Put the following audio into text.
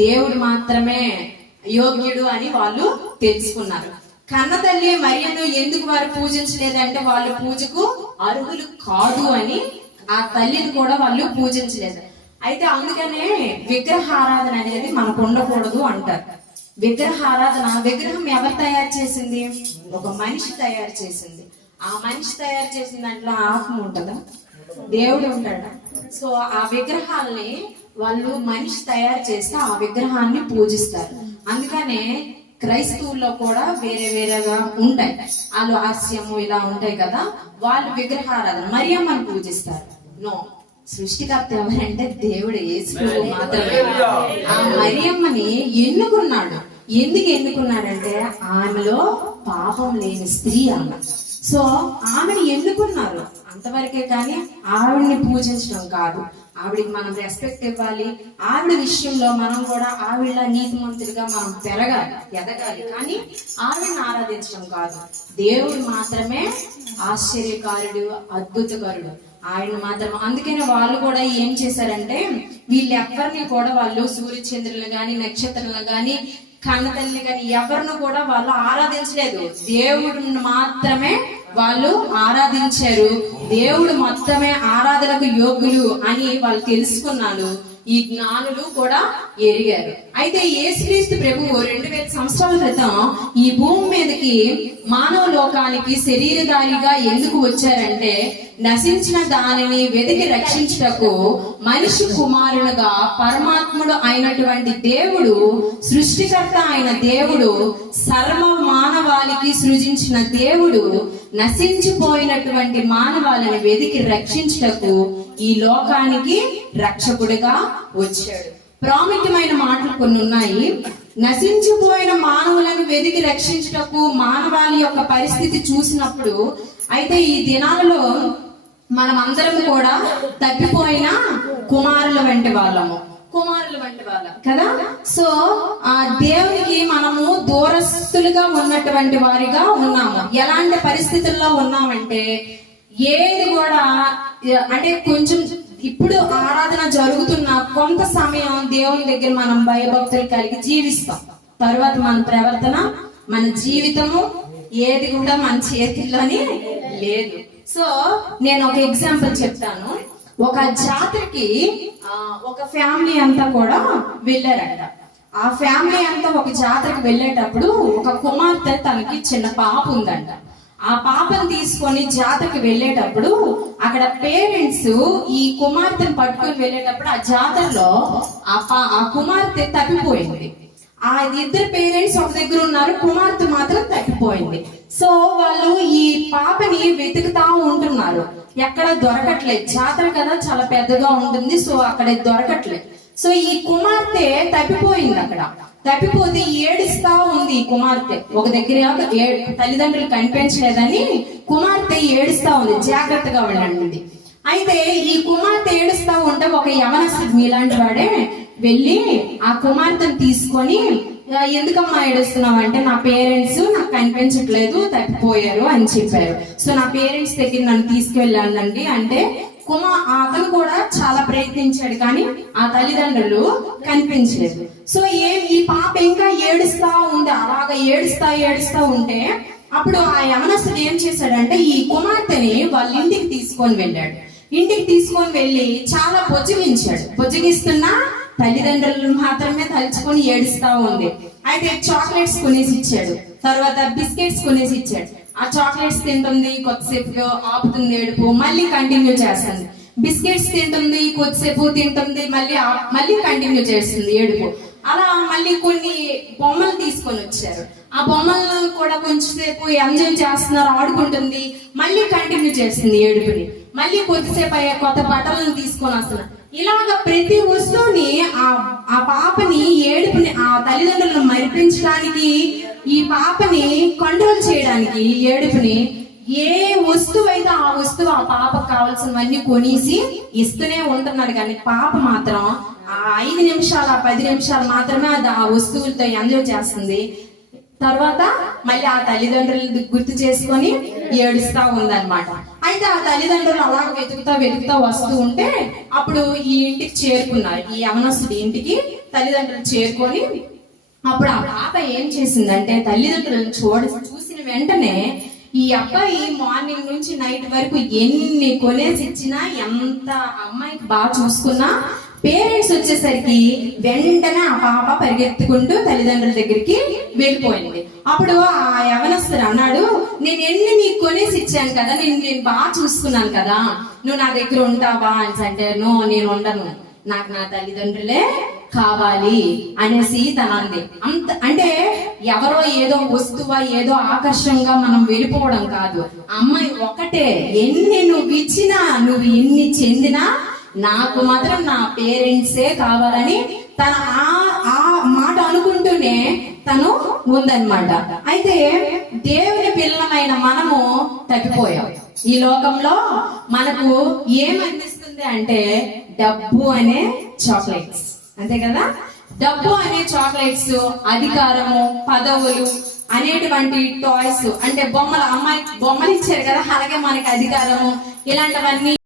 దేవుడు మాత్రమే యోగ్యుడు అని వాళ్ళు తెలుసుకున్నారు. కన్న తల్లి మరియను ఎందుకు వారు పూజించలేదంటే వాళ్ళు పూజకు అర్హులు కాదు అని ఆ తల్లిని కూడా వాళ్ళు పూజించలేదు. అయితే అందుకనే విగ్రహారాధన అనేది మనకు ఉండకూడదు అంటారు. విగ్రహం ఎవరు తయారు చేసింది? ఒక మనిషి తయారు చేసింది. ఆ మనిషి తయారు చేసిన దాంట్లో ఆత్మ ఉంటుందా? దేవుడు ఉంటాడా? సో ఆ విగ్రహాల్ని వాళ్ళు మనిషి తయారు చేస్తే ఆ విగ్రహాన్ని పూజిస్తారు. అందుకనే క్రైస్తవుల్లో కూడా వేరే వేరేగా ఉంటాయి. వాళ్ళు హాస్యము ఇలా ఉంటాయి కదా, వాళ్ళు విగ్రహారాధన మరియమ్మని పూజిస్తారు. నో, సృష్టికర్త ఎవరంటే దేవుడు, యేసు మాత్రమే. ఆ మరియమ్మని ఎన్నుకున్నాడు. ఎందుకు ఎన్నుకున్నాడంటే ఆమెలో పాపం లేని స్త్రీ ఆమె. సో ఆమెను ఎన్నుకున్నారు అంతవరకే, కానీ ఆవిడ్ని పూజించడం కాదు. ఆవిడికి మనం రెస్పెక్ట్ ఇవ్వాలి. ఆవిడ విషయంలో మనం కూడా ఆవిడ నీతిమంతులుగా మనం పెరగాలి, ఎదగాలి. కానీ ఆవిడని ఆరాధించడం కాదు. దేవుడు మాత్రమే ఆశ్చర్యకారుడు, అద్భుతకరుడు, ఆయన మాత్రం. అందుకనే వాళ్ళు కూడా ఏం చేశారంటే వీళ్ళెవ్వరిని కూడా వాళ్ళు సూర్యచంద్రులను గాని నక్షత్రాలను గాని కన్నతల్లిని గాని ఎవరిని కూడా వాళ్ళు ఆరాధించలేదు. దేవుడిని మాత్రమే వాళ్ళు ఆరాధించారు. దేవుడు మొత్తమే ఆరాధనకు యోగ్యులు అని వాళ్ళు తెలుసుకున్నారు. ఈ జ్ఞానులు కూడా ఎరిగారు. అయితే యేసుక్రీస్తు ప్రభువు 2000 సంవత్సరాల క్రితం ఈ భూమి మీదకి మానవ లోకానికి శరీరధారిగా ఎందుకు వచ్చారంటే నశించిన దానిని వెతికి రక్షించుటకు మనిషి కుమారునిగా పరమాత్ముడు అయినటువంటి దేవుడు, సృష్టికర్త అయిన దేవుడు, సర్వ మానవాళికి సృజించిన దేవుడు నశించిపోయినటువంటి మానవాళిని వెతికి రక్షించుటకు ఈ లోకానికి రక్షకుడిగా వచ్చాడు. ప్రాముఖ్యమైన మాటలు కొన్ని ఉన్నాయి. నశించిపోయిన మానవులను వెతికి రక్షించుటకు మానవాళి యొక్క పరిస్థితి చూసినప్పుడు, అయితే ఈ దినాలలో మనం అందరం కూడా తప్పిపోయిన కుమారుల వంటి వాళ్ళం కదా. సో ఆ దేవునికి మనము దూరస్తులుగా ఉన్నటువంటి వారిగా ఉన్నాము. ఎలాంటి పరిస్థితుల్లో ఉన్నామంటే ఏది కూడా అంటే కొంచెం ఇప్పుడు ఆరాధన జరుగుతున్న కొంత సమయం దేవుని దగ్గర మనం భయభక్తులు కలిగి జీవిస్తాం. తర్వాత మన ప్రవర్తన, మన జీవితము ఏది కూడా మన చేతిలోనే లేదు. సో నేను ఒక ఎగ్జాంపుల్ చెప్తాను. ఒక జాతరకి ఒక ఫ్యామిలీ అంతా కూడా వెళ్ళారంట. ఆ ఫ్యామిలీ అంతా ఒక జాతరకి వెళ్ళేటప్పుడు ఒక కుమార్తె, తనకి చిన్న పాప ఉందంట. ఆ పాపను తీసుకొని జాతరకి వెళ్ళేటప్పుడు అక్కడ పేరెంట్స్ ఈ కుమార్తెను పట్టుకొని వెళ్ళేటప్పుడు ఆ జాతరలో ఆ కుమార్తె తప్పిపోయింది. ఆ ఇద్దరు పేరెంట్స్ ఒక దగ్గర ఉన్నారు, కుమార్తె మాత్రం తప్పిపోయింది. సో వాళ్ళు ఈ పాపని వెతుకుతా ఉంటున్నారు, ఎక్కడ దొరకట్లేదు. జాతర కదా, చాలా పెద్దగా ఉంటుంది, సో అక్కడ దొరకట్లేదు. సో ఈ కుమార్తె తప్పిపోయింది. అక్కడ తప్పిపోతే ఏడుస్తా ఉంది ఈ కుమార్తె. ఒక దగ్గర తల్లిదండ్రులు కనిపించలేదని కుమార్తె ఏడుస్తా ఉంది, జాగ్రత్తగా వెళ్ళండి. అయితే ఈ కుమార్తె ఏడుస్తా ఉంటే ఒక యవనస్తుడు మీలాంటి వాడే వెళ్ళి ఆ కుమార్తెను తీసుకొని, ఎందుకమ్మా ఏడుస్తున్నావు అంటే, నా పేరెంట్స్ నాకు కనిపించట్లేదు, తప్పిపోయారు అని చెప్పారు. సో నా పేరెంట్స్ దగ్గర నన్ను తీసుకువెళ్ళండి అంటే అతను కూడా చాలా ప్రయత్నించాడు, కానీ ఆ తల్లిదండ్రులు కనిపించలేదు. సో ఈ పాప ఇంకా ఏడుస్తా ఉంది. అలాగా ఏడుస్తా ఉంటే అప్పుడు ఆ యవనస్తుడు ఏం చేశాడంటే ఈ కుమార్తెని వాళ్ళ ఇంటికి తీసుకొని వెళ్ళాడు. ఇంటికి తీసుకొని వెళ్ళి చాలా బుజ్జగిస్తున్నా తల్లిదండ్రులు మాత్రమే తలుచుకొని ఏడుస్తా ఉంది. అయితే చాక్లెట్స్ కొనేసి ఇచ్చాడు, తర్వాత బిస్కెట్స్ కొనేసి ఇచ్చాడు. ఆ చాక్లెట్స్ తింటుంది, కొద్దిసేపు ఆపుతుంది ఏడుపు, మళ్ళీ కంటిన్యూ చేస్తుంది. బిస్కెట్స్ తింటుంది, కొద్దిసేపు తింటుంది, మళ్ళీ కంటిన్యూ చేస్తుంది ఏడుపు. అలా మళ్ళీ కొన్ని బొమ్మలు తీసుకొని వచ్చారు. ఆ బొమ్మలను కూడా కొంచెంసేపు ఎంజాయ్ చేస్తున్నారు, ఆడుకుంటుంది, మళ్ళీ కంటిన్యూ చేస్తుంది ఏడుపుని. మళ్ళీ కొద్దిసేపు అయ్యే కొత్త బట్టలను తీసుకొని వస్తున్నారు. ఇలాగ ప్రతి వస్తువుని ఆ పాపని ఏడుపుని ఆ తల్లిదండ్రులను మరిపించడానికి, ఈ పాపని కంట్రోల్ చేయడానికి ఏడుపుని, ఏ వస్తువు అయితే ఆ వస్తువు ఆ పాపకు కావాల్సినవన్నీ కొనేసి ఇస్తూనే ఉంటున్నారు. కానీ పాప మాత్రం ఆ 5 నిమిషాలు 10 నిమిషాలు మాత్రమే అది ఆ వస్తువులతో ఎంజాయ్ చేస్తుంది. తర్వాత మళ్ళీ ఆ తల్లిదండ్రులు గుర్తు చేసుకొని ఏడుస్తా ఉందన్నమాట. అయితే ఆ తల్లిదండ్రులు అలా వెతుకుతా వస్తూ ఉంటే అప్పుడు ఈ ఇంటికి చేరుకున్నారు. ఈ యవనస్తుడి ఇంటికి తల్లిదండ్రులు చేరుకొని అప్పుడు ఆ పాప ఏం చేసిందంటే తల్లిదండ్రులను చూసిన వెంటనే ఈ అబ్బాయి మార్నింగ్ నుంచి నైట్ వరకు ఎన్ని కొనేసి ఇచ్చినా ఎంత అమ్మాయికి బాగా చూసుకున్నా పేరెంట్స్ వచ్చేసరికి వెంటనే ఆ పాప పరిగెత్తుకుంటూ తల్లిదండ్రుల దగ్గరికి వెళ్ళిపోయింది. అప్పుడు ఆ యవనస్తుడు అన్నాడు, నేను ఎన్ని నీకు కొనేసి ఇచ్చాను కదా, నేను బాగా చూసుకున్నాను కదా, నువ్వు నా దగ్గర ఉంటావా అని అంటే, నో నేను ఉండను, నాకు నా తల్లిదండ్రులే కావాలి అనేసి తన అంది. అంత అంటే ఎవరో ఏదో వస్తువా ఏదో ఆకర్షంగా మనం వెళ్ళిపోవడం కాదు. అమ్మాయి ఒకటే, ఎన్ని నువ్వు ఇచ్చినా నువ్వు ఎన్ని చెందినా నాకు మాత్రం నా పేరెంట్సే కావాలని తన ఆ మాట అనుకుంటూనే తను ఉందన్నమాట. అయితే దేవుని పిల్లలమైన మనము తగ్గిపోయాం. ఈ లోకంలో మనకు ఏమనిపిస్తుంది అంటే డబ్బు అనే చాక్లెట్స్, అంతే కదా, డబ్బు అనే చాక్లెట్స్, అధికారము, పదవులు అనేటువంటి టాయ్స్, అంటే బొమ్మలు, అమ్మాయి బొమ్మలు ఇచ్చారు కదా, అలాగే మనకి అధికారము ఇలాంటివన్నీ